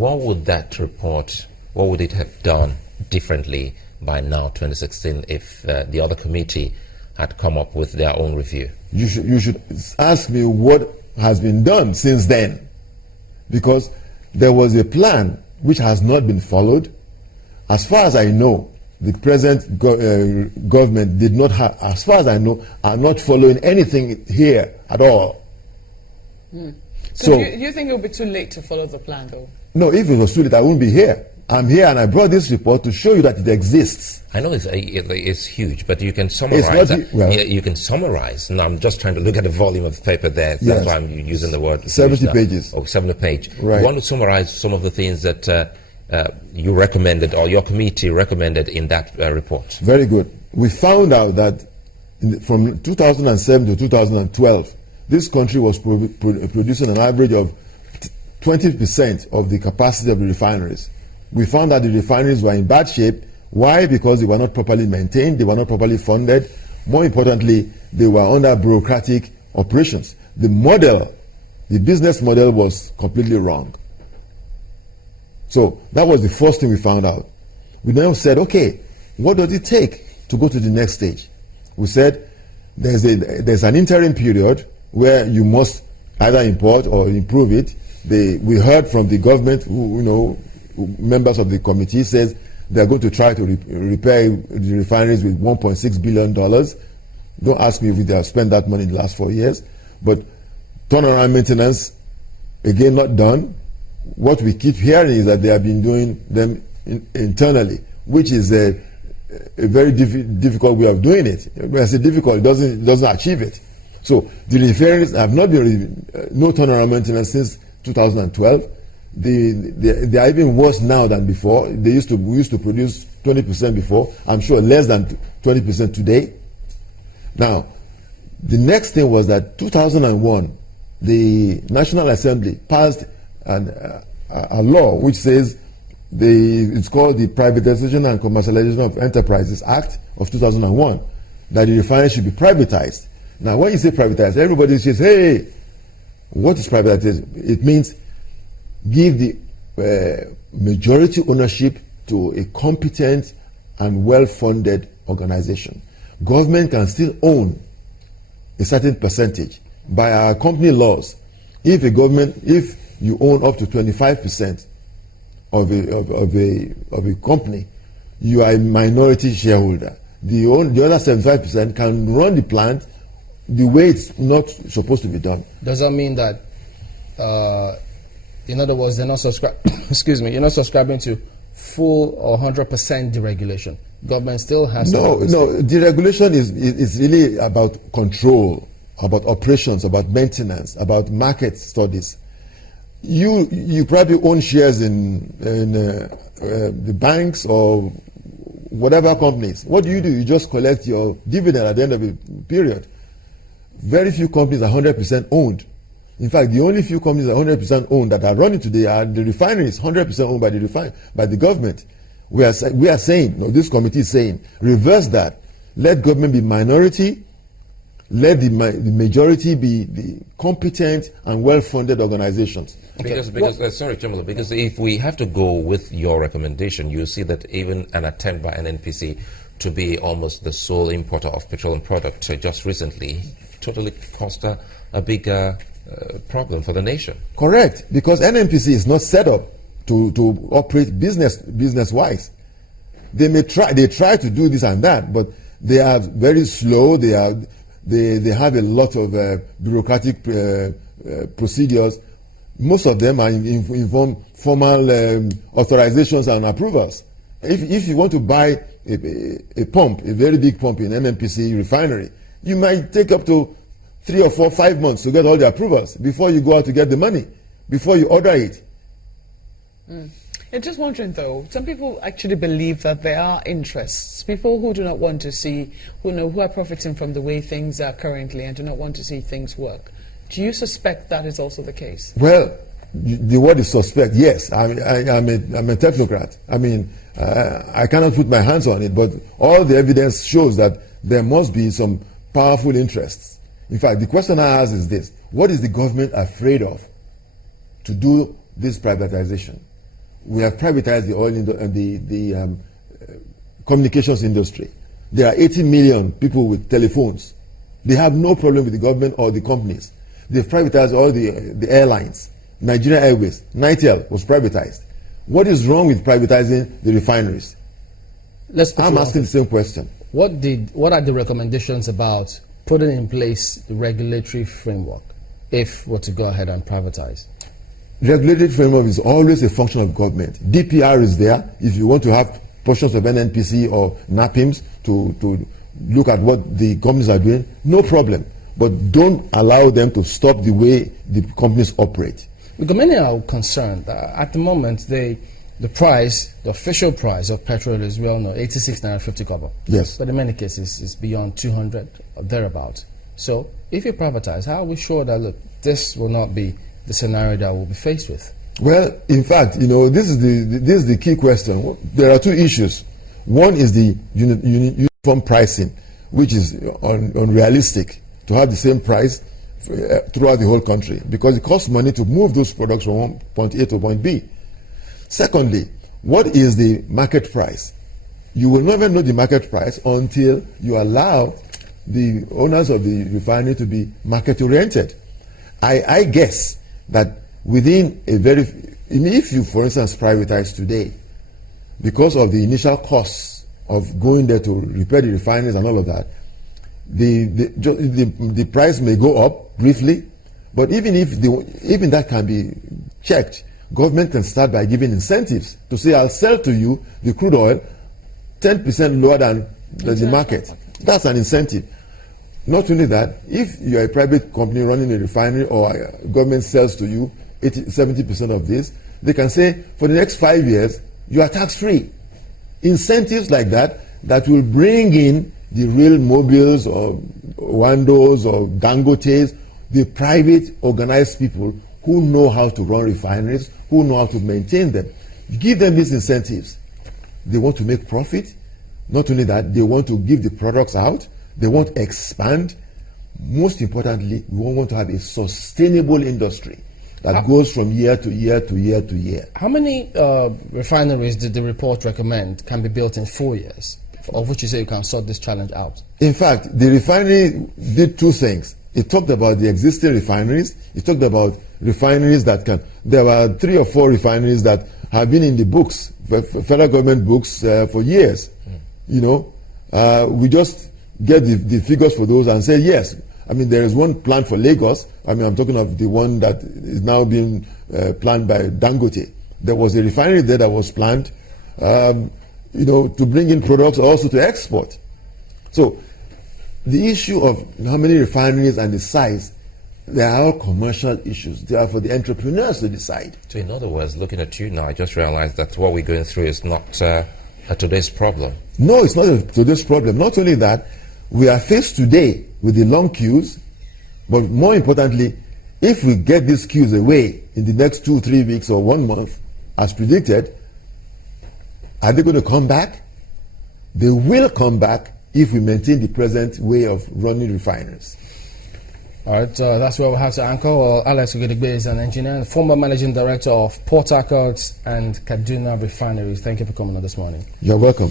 what would that report, what would it have done differently by now, 2016, if the other committee had come up with their own review? You should ask me what has been done since then, because there was a plan which has not been followed. As far as I know, the present government did not have, as far as I know, are not following anything here at all. So do you think it will be too late to follow the plan, though? No, if it was too late, I wouldn't be here. I'm here and I brought this report to show you that it exists. I know it's huge, but you can summarize. You can summarize. And I'm just trying to look at the volume of the paper there. That's Yes. why I'm using the word. 70 pages. Oh, 70 page. Right. You want to summarize some of the things that you recommended or your committee recommended in that report? Very good. We found out that from 2007 to 2012, this country was producing an average of 20% of the capacity of the refineries. We found that the refineries were in bad shape. Why? Because they were not properly maintained, they were not properly funded. More importantly, they were under bureaucratic operations. The model, the business model was completely wrong. So that was the first thing we found out. We then said, okay, what does it take to go to the next stage? We said there's an interim period where you must either import or improve it. We heard from the government, members of the committee says they're going to try to repair the refineries with $1.6 billion. Don't ask me if they have spent that money in the last 4 years. But turnaround maintenance, again, not done. What we keep hearing is that they have been doing them internally, which is a very difficult way of doing it. When I say difficult, it doesn't achieve it. So the refineries have not been no turnaround maintenance since 2012. They are even worse now than before. We used to produce 20% before. I'm sure less than 20% today. Now, the next thing was that 2001, the National Assembly passed a law which says it's called the Privatization and Commercialization of Enterprises Act of 2001, that the refinery should be privatized. Now, when you say privatized, everybody says, hey, what is privatized? It means give the majority ownership to a competent and well-funded organization. Government can still own a certain percentage. By our company laws, if you own up to 25% of a company, you are a minority shareholder. The other 75% can run the plant the way it's not supposed to be done. Does that mean that, in other words, they're not you're not subscribing to full or 100% deregulation? Government still has no. Deregulation is really about control, about operations, about maintenance, about market studies. You probably own shares in the banks or whatever companies. What do? You just collect your dividend at the end of the period. Very few companies are 100% owned. In fact, the only few companies that are 100% owned that are running today are the refineries, 100% owned by the government. We are saying, this committee is saying, reverse that. Let government be minority. Let the majority be the competent and well-funded organizations. Because sorry, Jamila, because if we have to go with your recommendation, you see that even an attempt by an NPC to be almost the sole importer of petroleum products just recently totally caused a big problem for the nation. Correct, because NNPC is not set up to operate business-wise. They try to do this and that, but they are very slow. They have a lot of bureaucratic procedures. Most of them are involve formal authorizations and approvals. If you want to buy a pump, a very big pump in NNPC refinery, you might take up to 3 or 4, 5 months to get all the approvals before you go out to get the money, before you order it. I'm just wondering, though, some people actually believe that there are interests, people who do not want to see, who are profiting from the way things are currently and do not want to see things work. Do you suspect that is also the case? Well, the word is suspect. Yes, I'm a technocrat. I mean, I cannot put my hands on it, but all the evidence shows that there must be some powerful interests. In fact, the question I ask is this: what is the government afraid of to do this privatization? we have privatized the oil communications industry. There are 80 million people with telephones. They have no problem with the government or the companies. They've privatized all the airlines. Nigeria Airways, Nitel was privatized. What is wrong with privatizing the refineries? I'm asking the same question. What are the recommendations about putting in place the regulatory framework if we're to go ahead and privatize? Regulatory framework is always a function of government. DPR is there if you want to have portions of NNPC or NAPIMS to look at what the companies are doing, no problem. But don't allow them to stop the way the companies operate. Because many are concerned that at the moment the official price of petrol is, we all know, 86 naira 50 kobo. Yes. But in many cases it's beyond 200 or thereabouts. So if you privatize, how are we sure that, look, this will not be the scenario that we'll be faced with? Well, in fact, this is the key question. There are two issues. One is the uniform pricing, which is unrealistic to have the same price throughout the whole country, because it costs money to move those products from point A to point B. Secondly, what is the market price? You will never know the market price until you allow the owners of the refinery to be market oriented. I guess that within if you, for instance, privatize today, because of the initial costs of going there to repair the refineries and all of that, the price may go up briefly, but even that can be checked. Government can start by giving incentives to say, I'll sell to you the crude oil 10% lower than the market. That's an incentive. Not only that, if you're a private company running a refinery or government sells to you 70% of this, they can say, for the next 5 years, you are tax-free. Incentives like that will bring in the real Mobiles or Wandos or Dangotes, the private organized people who know how to run refineries, who know how to maintain them. Give them these incentives. They want to make profit. Not only that, they want to give the products out. They want to expand. Most importantly, we want to have a sustainable industry that goes from year to year to year to year. How many refineries did the report recommend can be built in 4 years, of which you say you can sort this challenge out? In fact, the refinery did two things. It talked about the existing refineries. It talked about refineries that can. There were 3 or 4 refineries that have been in the books, federal government books, for years. We just get the figures for those and say yes. I mean, there is one planned for Lagos. I mean, I'm talking of the one that is now being planned by Dangote. There was a refinery there that was planned, to bring in products, also to export. So the issue of how many refineries and the size, they are all commercial issues. They are for the entrepreneurs to decide. So in other words, looking at you now, I just realized that what we're going through is not a today's problem. No, it's not a today's problem. Not only that, we are faced today with the long queues, but more importantly, if we get these queues away in the next 2-3 weeks or 1 month, as predicted, are they going to come back? They will come back if we maintain the present way of running refineries. All right, that's where we have to anchor. Well, Alex Ogedegbe is an engineer and former managing director of Port Harcourt and Kaduna Refineries. Thank you for coming on this morning. You're welcome.